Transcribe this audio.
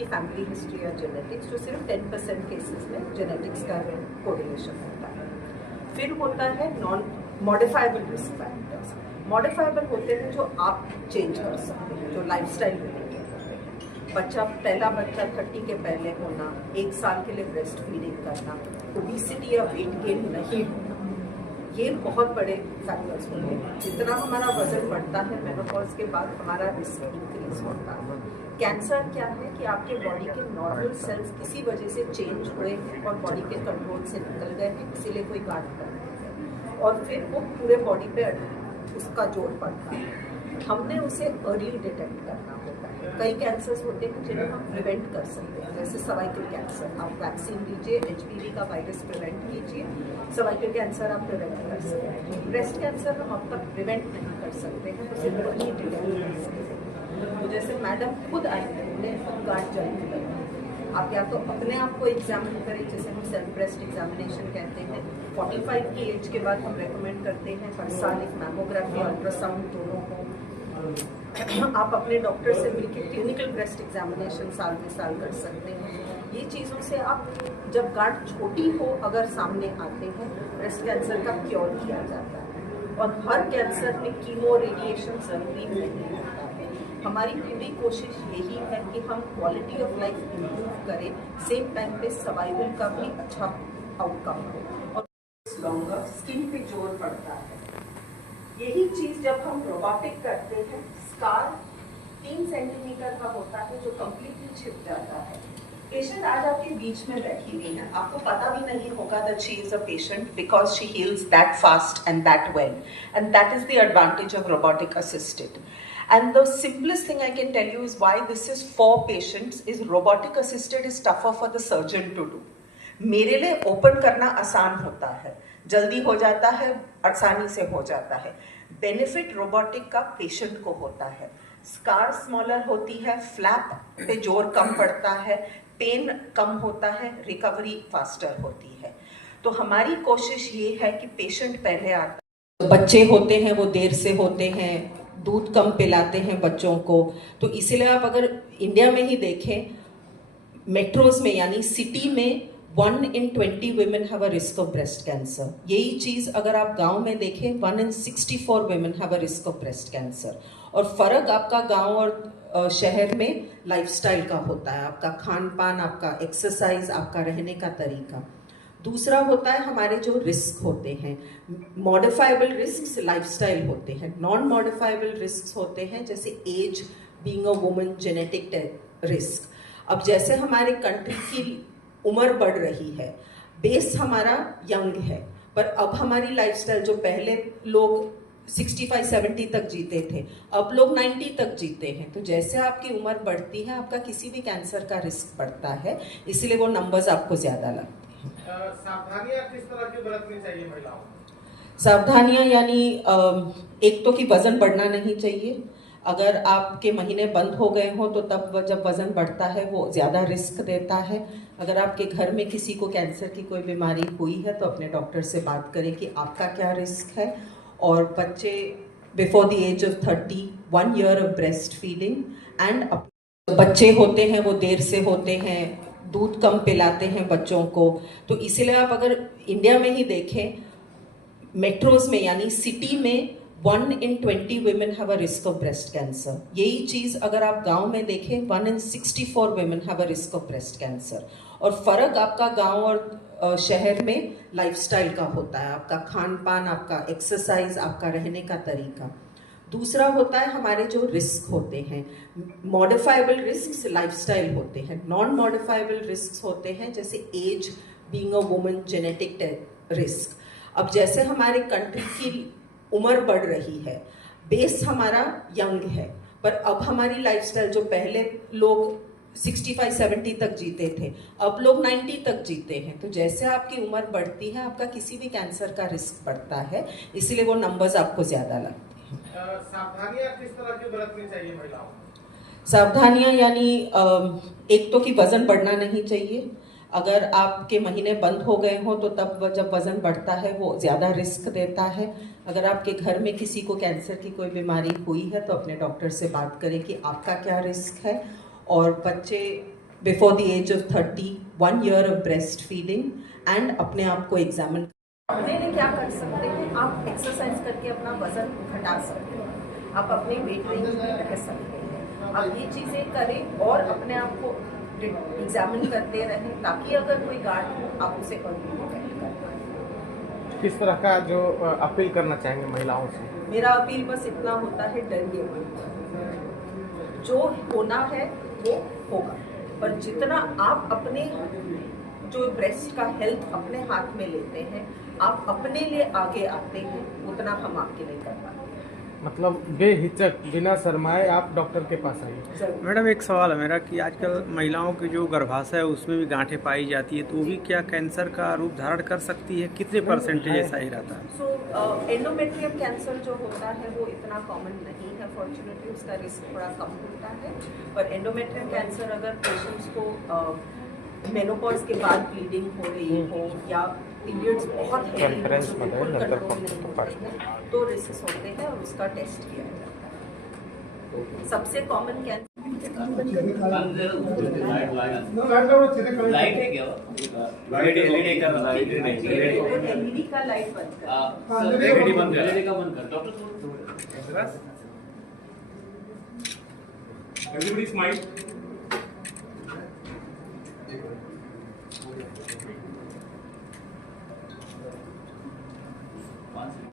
आपकी family history या genetics, जो सिर्फ 10% केसेस में जेनेटिक्स का कोरिलेशन होता है। फिर होता है non modifiable risk factors. Modifiable होते हैं जो आप चेंज कर सकते हैं, जो लाइफस्टाइल रिलेटेड होते हैं। पहला बच्चा 30 के पहले होना, 1 साल के लिए ब्रेस्ट फीडिंग करना, ओबेसिटी या वेट गेन नहीं होना, ये बहुत बड़े फैक्टर्स होते हैं। जितना हमारा वजन बढ़ता है मेनोपॉज के बाद, हमारा रिस्क इंक्रीज होता है। कैंसर क्या है कि आपके बॉडी के नॉर्मल सेल्स किसी वजह से चेंज हुए हैं और बॉडी के कंट्रोल से निकल गए हैं, इसीलिए कोई गांठ बन गई है और फिर वो पूरे बॉडी पे उसका जोर पड़ता है। हमने उसे अर्ली डिटेक्ट करना होता है। कई कैंसर्स होते हैं जिन्हें हम प्रिवेंट कर सकते हैं, जैसे सर्वाइकल कैंसर। आप वैक्सीन लीजिए, HPV का वायरस प्रिवेंट कीजिए, सर्वाइकल कैंसर आप प्रिवेंट कर सकते हैं। ब्रेस्ट कैंसर हम अब तक प्रिवेंट नहीं कर सकते हैं, तो सिर्फ अर्ली डिटेक्ट कर सकते हैं। तो जैसे मैडम खुद आई थे, उन्हें गांठ जल्दी लगी। आप या तो अपने आप को एग्जामिन करें, जैसे हम सेल्फ ब्रेस्ट एग्जामिनेशन कहते हैं। 45 की एज के बाद हम रेकमेंड करते हैं हर साल एक मैमोग्राफी, अल्ट्रासाउंड दोनों को। आप अपने डॉक्टर से मिलकर क्लिनिकल ब्रेस्ट एग्जामिनेशन साल में साल कर सकते हैं। ये चीज़ों से आप, जब गांठ छोटी हो अगर सामने आते हैं, ब्रेस्ट कैंसर का क्योर किया जाता है। और हर कैंसर में कीमो रेडिएशन जरूरी नहीं होता है। हमारी पूरी कोशिश यही है कि हम क्वालिटी ऑफ लाइफ इम्प्रूव करें, सेम टाइम पे सर्वाइवल का भी अच्छा आउटकम हो और लॉन्गर स्किन पे जोर पड़ता है। यही चीज जब हम रोबोटिक करते हैं, स्कार 3 सेंटीमीटर का होता है जो कंप्लीटली छिप जाता है। पेशेंट आज आपके बीच में बैठी हुई है, आपको पता भी नहीं होगा that she is a patient because she heels that fast and that well, and that is the advantage of robotic assisted. And the simplest thing I can tell you is why this is for patients is robotic assisted is tougher for the surgeon to do. मेरे लिए open करना आसान होता है, जल्दी हो जाता है, आसानी से हो जाता है। बेनिफिट रोबोटिक का पेशेंट को होता है। स्कार स्मॉलर होती है, फ्लैप पे जोर कम पड़ता है, पेन कम होता है, रिकवरी फास्टर होती है। तो हमारी कोशिश ये है कि पेशेंट पहले आता है। बच्चे होते हैं वो देर से होते हैं, दूध कम पिलाते हैं बच्चों को, तो इसीलिए आप अगर इंडिया में ही देखें, मेट्रोज में यानी सिटी में 1 in 20 women have a risk of breast cancer. यही चीज़ अगर आप गांव में देखें, 1 in 64 women have a risk of breast cancer. और फर्क आपका गांव और शहर में लाइफस्टाइल का होता है, आपका खान पान, आपका एक्सरसाइज, आपका रहने का तरीका। दूसरा होता है हमारे जो रिस्क होते हैं, मॉडिफाइबल रिस्क लाइफस्टाइल होते हैं, नॉन मॉडिफाइबल रिस्क होते हैं जैसे age, being a woman, genetic risk. अब जैसे हमारे कंट्री की उम्र बढ़ रही है, बेस हमारा यंग है, पर अब हमारी लाइफस्टाइल, जो पहले लोग 65-70 तक जीते थे, अब लोग 90 तक जीते हैं। तो जैसे आपकी उम्र बढ़ती है, आपका किसी भी कैंसर का रिस्क बढ़ता है, इसलिए वो नंबर्स आपको ज़्यादा लगते हैं। सावधानियां किस तरह की बरतनी चाहिए महिलाओं? सावधानियां यानी एक तो कि वजन बढ़ना नहीं चाहिए। अगर आपके महीने बंद हो गए हो तो तब जब वजन बढ़ता है वो ज़्यादा रिस्क देता है। अगर आपके घर में किसी को कैंसर की कोई बीमारी हुई है तो अपने डॉक्टर से बात करें कि आपका क्या रिस्क है। और बच्चे before the age of 30, 1 year of breast feeding and बच्चे होते हैं वो देर से होते हैं, दूध कम पिलाते हैं बच्चों को, तो इसीलिए आप अगर इंडिया में ही देखें, मेट्रोज में यानी सिटी में 1 in 20 women have a risk of breast cancer. यही चीज़ अगर आप गांव में देखें, 1 in 64 women have a risk of breast cancer. और फर्क आपका गांव और शहर में लाइफस्टाइल का होता है, आपका खान पान, आपका एक्सरसाइज, आपका रहने का तरीका। दूसरा होता है हमारे जो रिस्क होते हैं, मॉडिफाइबल रिस्क लाइफस्टाइल होते हैं, नॉन मॉडिफाइबल रिस्क होते हैं जैसे age, being a woman, genetic risk. अब जैसे हमारे कंट्री की उम्र बढ़ रही है, बेस हमारा यंग है, पर अब हमारी लाइफस्टाइल, जो पहले लोग 65-70 तक जीते थे, अब लोग 90 तक जीते हैं। तो जैसे आपकी उम्र बढ़ती है, आपका किसी भी कैंसर का रिस्क बढ़ता है, इसीलिए वो नंबर्स आपको ज़्यादा लगते हैं। सावधानियां किस तरह की बरतनी चाहिए महिलाओं? सावधानियां यानी एक तो कि वजन बढ़ना नहीं चाहिए। अगर आपके महीने बंद हो गए हो तो तब जब वजन बढ़ता है वो ज़्यादा रिस्क देता है। अगर आपके घर में किसी को कैंसर की कोई बीमारी हुई है तो अपने डॉक्टर से बात करें कि आपका क्या रिस्क है। और बच्चे before the age of 30, 1 year of breast feeding and अपने आप को एग्जामिन। अपने लिए क्या कर सकते हैं, आप एक्सरसाइज करके अपना वजन घटा सकते हैं, आप अपने वेट रेंज में रह सकते हैं, आप ये चीज़ें करें और अपने आप को एग्जामिन करते रहें ताकि अगर कोई गांठ हो आप उसे अर्ली डिटेक्ट कर पाएं। किस तरह का जो अपील करना चाहेंगे महिलाओं से? मेरा अपील बस इतना होता है, डरिए मत, जो होना है वो होगा, पर जितना आप अपने जो ब्रेस्ट का हेल्थ अपने हाथ में लेते हैं, आप अपने लिए आगे आते हैं, उतना हम आपके लिए कर पाते हैं। मतलब बेहिचक बिना शर्माए आप डॉक्टर के पास आइए। मैडम एक सवाल है मेरा कि आजकल महिलाओं की जो गर्भाशय है उसमें भी गांठें पाई जाती है, तो वो भी क्या कैंसर का रूप धारण कर सकती है? कितने परसेंटेज ऐसा ही रहता है? सो एंडोमेट्रियम कैंसर जो होता है वो इतना कॉमन नहीं है, फॉर्चुनेटली उसका रिस्क थोड़ा कम होता है, पर एंडोमेट्रियम कैंसर अगर पेशेंट्स को मेनोपॉज के बाद ब्लीडिंग हो रही हो या पीरियड्स बहुत हेवी तो रिस्क होते हैं और उसका टेस्ट किया जाता है। सबसे कॉमन कैंसर लाइट है क्या? एलईडी का लाइट बंद कर, एलईडी बंद कर, एलईडी का बंद कर डॉक्टर। Everybody smile.